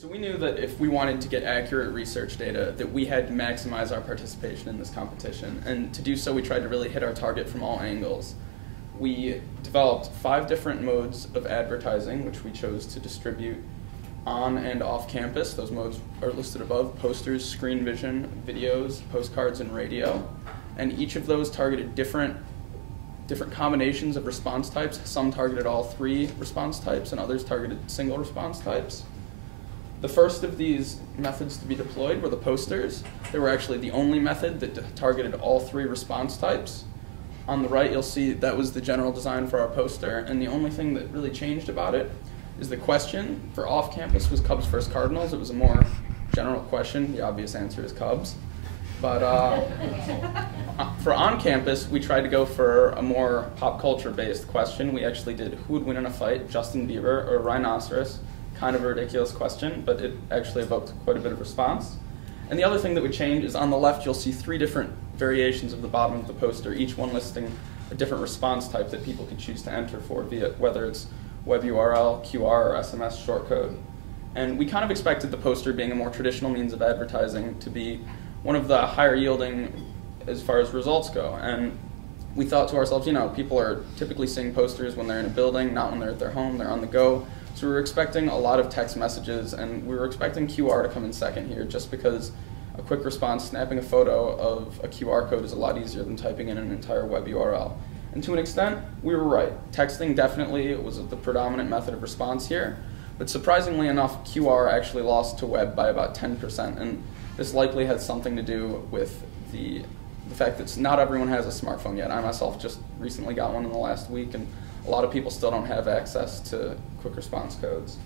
So we knew that if we wanted to get accurate research data, that we had to maximize our participation in this competition. And to do so, we tried to really hit our target from all angles. We developed 5 different modes of advertising, which we chose to distribute on and off campus. Those modes are listed above: posters, screen vision, videos, postcards, and radio. And each of those targeted different combinations of response types. Some targeted all 3 response types, and others targeted single response types. The first of these methods to be deployed were the posters. They were actually the only method that targeted all 3 response types. On the right, you'll see that was the general design for our poster, and the only thing that really changed about it is the question. For off-campus was Cubs versus Cardinals. It was a more general question. The obvious answer is Cubs. But for on-campus, we tried to go for a more pop culture-based question. We actually did who would win in a fight, Justin Bieber or a rhinoceros. Kind of a ridiculous question, but it actually evoked quite a bit of response. And the other thing that would change is on the left, you'll see 3 different variations of the bottom of the poster, each one listing a different response type that people could choose to enter for, via whether it's web URL, QR, or SMS shortcode. And we kind of expected the poster, being a more traditional means of advertising, to be one of the higher yielding as far as results go. And we thought to ourselves, you know, people are typically seeing posters when they're in a building, not when they're at their home, they're on the go. So we were expecting a lot of text messages, and we were expecting QR to come in second here, just because a quick response, snapping a photo of a QR code, is a lot easier than typing in an entire web URL. And to an extent, we were right. Texting definitely was the predominant method of response here, but surprisingly enough, QR actually lost to web by about 10%, and this likely has something to do with the fact that not everyone has a smartphone yet. I myself just recently got one in the last week, and a lot of people still don't have access to quick response codes.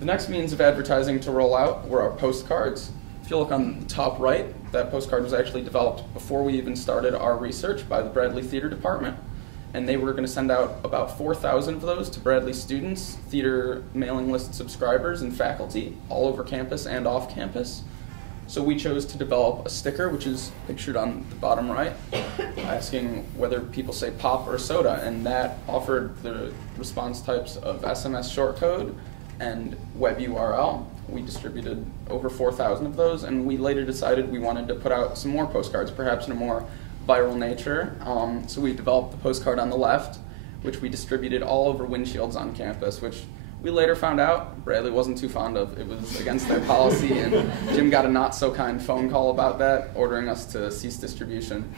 The next means of advertising to roll out were our postcards. If you look on the top right, that postcard was actually developed before we even started our research by the Bradley Theater Department. And they were going to send out about 4,000 of those to Bradley students, theater mailing list subscribers, and faculty all over campus and off campus. So we chose to develop a sticker, which is pictured on the bottom right, asking whether people say pop or soda, and that offered the response types of SMS shortcode and web URL. We distributed over 4,000 of those, and we later decided we wanted to put out some more postcards, perhaps in a more viral nature. So we developed the postcard on the left, which we distributed all over windshields on campus, which we later found out Bradley wasn't too fond of. It was against their policy, and Jim got a not-so-kind phone call about that, ordering us to cease distribution.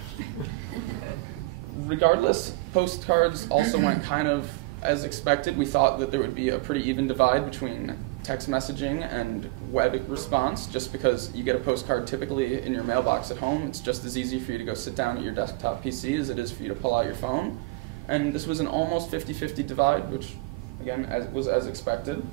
Regardless, postcards also went kind of as expected. We thought that there would be a pretty even divide between text messaging and web response, just because you get a postcard typically in your mailbox at home. It's just as easy for you to go sit down at your desktop PC as it is for you to pull out your phone. And this was an almost 50-50 divide, which again, was as expected.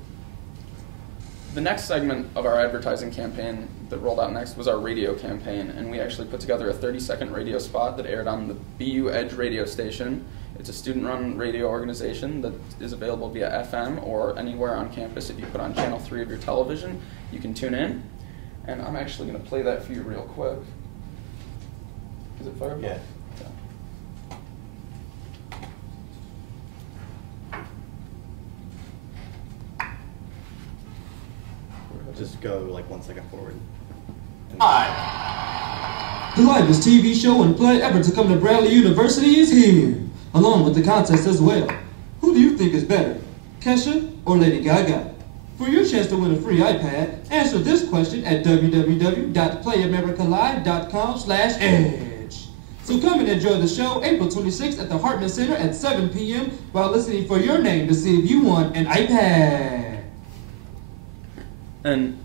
The next segment of our advertising campaign that rolled out next was our radio campaign, and we actually put together a 30-second radio spot that aired on the BU Edge radio station. It's a student-run radio organization that is available via FM or anywhere on campus. If you put on channel 3 of your television, you can tune in. And I'm actually going to play that for you real quick. Is it Fireball? Yeah. Just go like 1 second forward. Hi! The livest TV show and play ever to come to Bradley University is here, along with the contest as well. Who do you think is better, Kesha or Lady Gaga? For your chance to win a free iPad, answer this question at www.playamericalive.com/edge. So come and enjoy the show April 26th at the Hartman Center at 7 p.m. while listening for your name to see if you won an iPad. And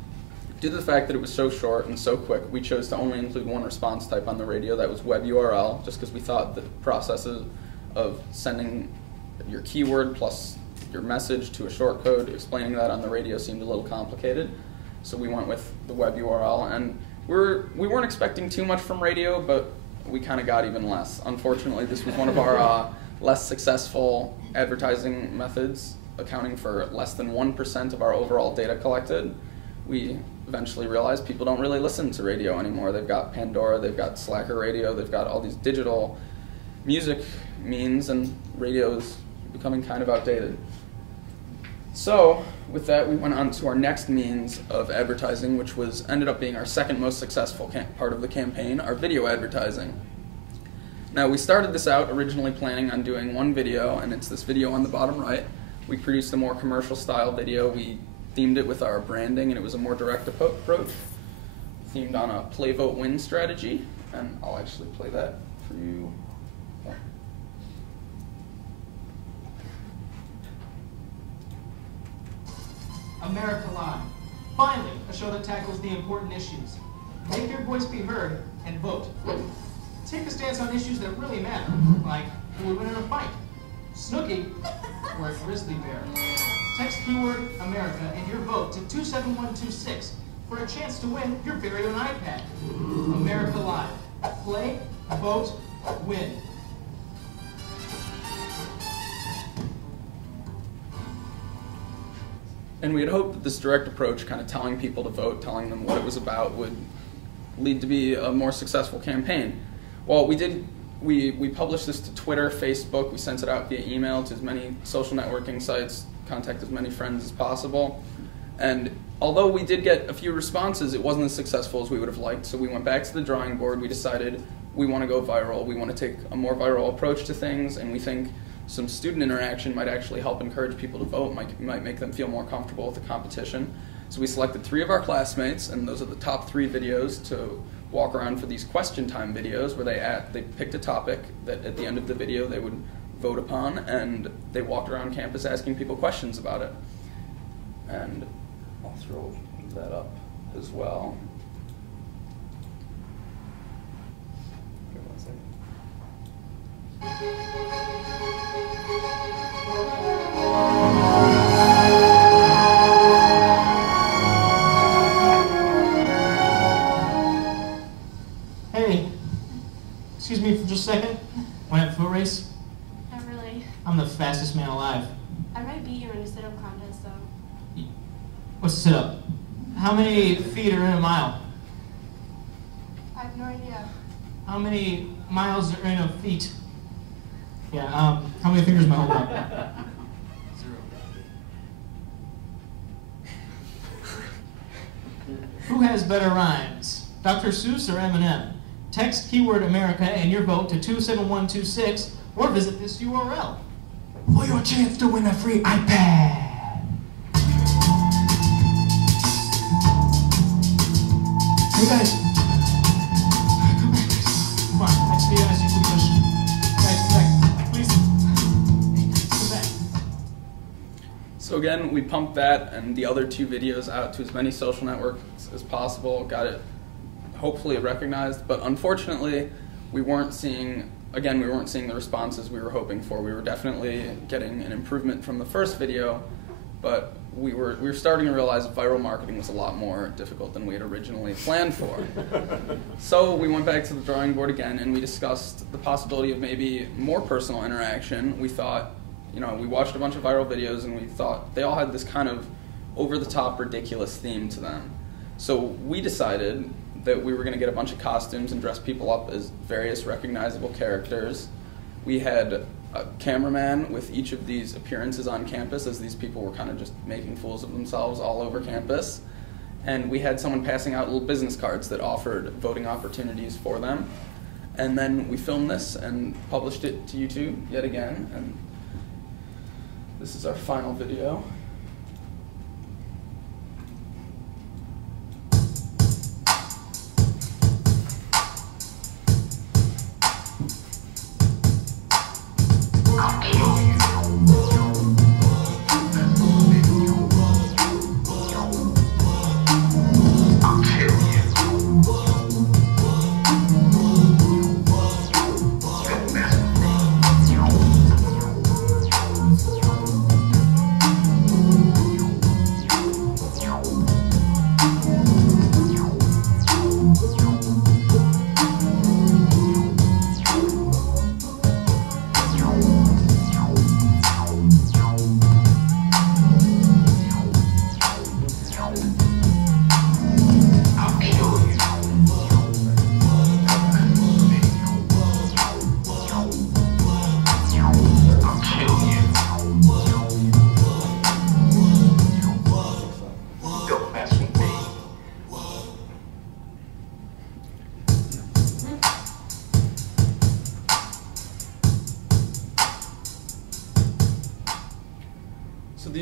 due to the fact that it was so short and so quick, we chose to only include one response type on the radio. That was web URL, just because we thought the processes of sending your keyword plus your message to a shortcode, explaining that on the radio seemed a little complicated. So we went with the web URL, and we weren't expecting too much from radio, but we kind of got even less. Unfortunately, this was one of our less successful advertising methods, accounting for less than 1% of our overall data collected. We eventually realized people don't really listen to radio anymore. They've got Pandora, they've got Slacker Radio, they've got all these digital music means, and radio is becoming kind of outdated. So with that, we went on to our next means of advertising, which ended up being our second most successful part of the campaign, our video advertising. Now, we started this out originally planning on doing one video, and it's this video on the bottom right. We produced a more commercial style video. We themed it with our branding, and it was a more direct approach, themed on a play, vote, win strategy. And I'll actually play that for you. America Live. Finally, a show that tackles the important issues. Make your voice be heard and vote. Take a stance on issues that really matter, like who would win in a fight, Snooki, or a grizzly bear. Text keyword America and your vote to 27126 for a chance to win your very own iPad. America Live. Play, vote, win. And we had hoped that this direct approach, kind of telling people to vote, telling them what it was about, would lead to be a more successful campaign. Well, we published this to Twitter, Facebook, we sent it out via email to as many social networking sites, contact as many friends as possible. And although we did get a few responses, it wasn't as successful as we would have liked, so we went back to the drawing board. We decided we want to go viral, we want to take a more viral approach to things, and we think some student interaction might actually help encourage people to vote, might make them feel more comfortable with the competition. So we selected 3 of our classmates, and those are the top 3 videos to walk around for these question time videos where they picked a topic that at the end of the video they would vote upon, and they walked around campus asking people questions about it. And I'll throw that up as well. Give me 1 second. Hey, excuse me for just a second. Want to have a foot race? Not really. I'm the fastest man alive. I might beat you in a sit-up contest, though. What's a sit-up? How many feet are in a mile? I have no idea. How many miles are in a feet? Yeah, how many fingers am I holding up? 0. Who has better rhymes? Dr. Seuss or Eminem? Text keyword America and your vote to 27126 or visit this URL for your chance to win a free iPad. Hey guys, come back. Come on, next video, I see push. Guys, come back, please. Hey guys, come back. So again, we pumped that and the other 2 videos out to as many social networks as possible, got it hopefully recognized, but unfortunately we weren't seeing the responses we were hoping for. We were definitely getting an improvement from the first video, but we were starting to realize viral marketing was a lot more difficult than we had originally planned for. So we went back to the drawing board again and we discussed the possibility of maybe more personal interaction. We thought, we watched a bunch of viral videos and we thought they all had this kind of over-the-top ridiculous theme to them. So we decided that we were going to get a bunch of costumes and dress people up as various recognizable characters. We had a cameraman with each of these appearances on campus as these people were kind of just making fools of themselves all over campus. And we had someone passing out little business cards that offered voting opportunities for them. And then we filmed this and published it to YouTube yet again. And this is our final video.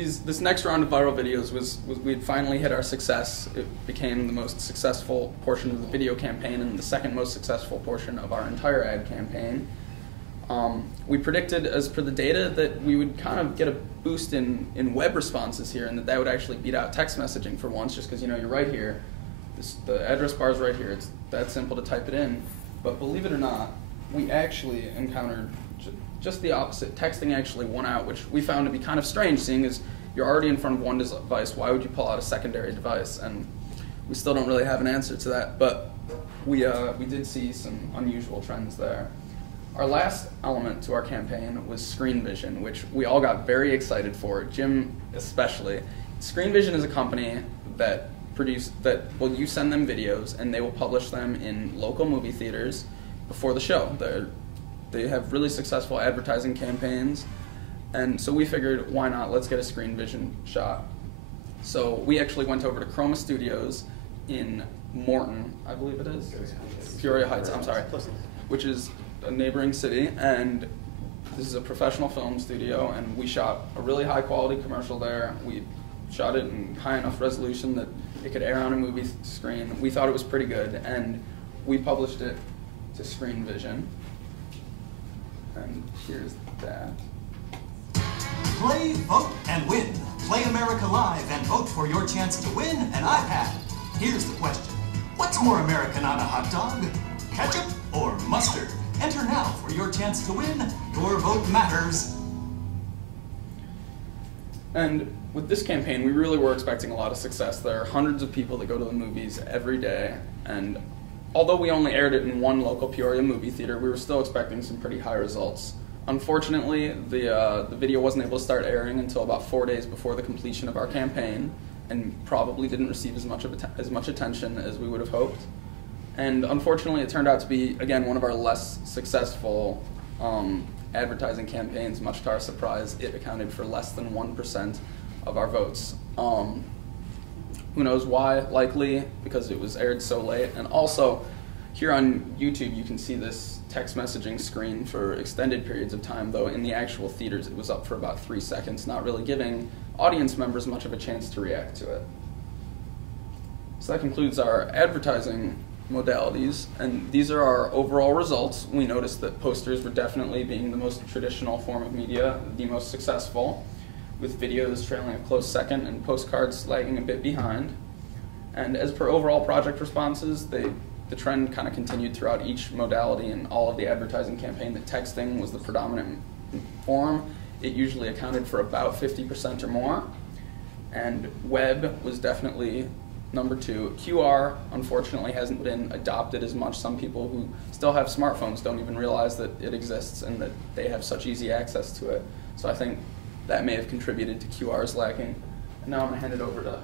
this next round of viral videos was we'd finally hit our success. It became the most successful portion of the video campaign and the second most successful portion of our entire ad campaign. We predicted, as per the data, that we would kind of get a boost in web responses here, and that would actually beat out text messaging for once, just because you're right here. The address bar is right here. It's that simple to type it in. But believe it or not, we actually encountered just the opposite. Texting actually won out, which we found to be kind of strange, seeing as you're already in front of one device. Why would you pull out a secondary device? And we still don't really have an answer to that, but we did see some unusual trends there. Our last element to our campaign was Screen Vision, which we all got very excited for, Jim especially. Screen Vision is a company that you send them videos and they will publish them in local movie theaters before the show. They have really successful advertising campaigns, and so we figured, why not, let's get a Screen Vision shot. So we actually went over to Chroma Studios in Morton, I believe it is? Peoria Heights, I'm sorry, which is a neighboring city, and this is a professional film studio, and we shot a really high quality commercial there. We shot it in high enough resolution that it could air on a movie screen. We thought it was pretty good, and we published it to Screen Vision. And here's that. Play, vote, and win. Play America Live and vote for your chance to win an iPad. Here's the question. What's more American on a hot dog? Ketchup or mustard? Enter now for your chance to win. Your vote matters. And with this campaign, we really were expecting a lot of success. There are hundreds of people that go to the movies every day, and although we only aired it in one local Peoria movie theater, we were still expecting some pretty high results. Unfortunately, the video wasn't able to start airing until about 4 days before the completion of our campaign, and probably didn't receive as much attention as we would have hoped. And unfortunately, it turned out to be, again, one of our less successful advertising campaigns. Much to our surprise, it accounted for less than 1% of our votes. Who knows why? Likely because it was aired so late. And also, here on YouTube, you can see this text messaging screen for extended periods of time, though in the actual theaters it was up for about 3 seconds, not really giving audience members much of a chance to react to it. So that concludes our advertising modalities, and these are our overall results. We noticed that posters were definitely, being the most traditional form of media, the most successful, with videos trailing a close second and postcards lagging a bit behind. And as per overall project responses, the trend kind of continued throughout each modality in all of the advertising campaign that texting was the predominant form. It usually accounted for about 50% or more, and web was definitely number 2. QR, unfortunately, hasn't been adopted as much. Some people who still have smartphones don't even realize that it exists and that they have such easy access to it. So I think that may have contributed to QR's lacking. And now I'm going to hand it over to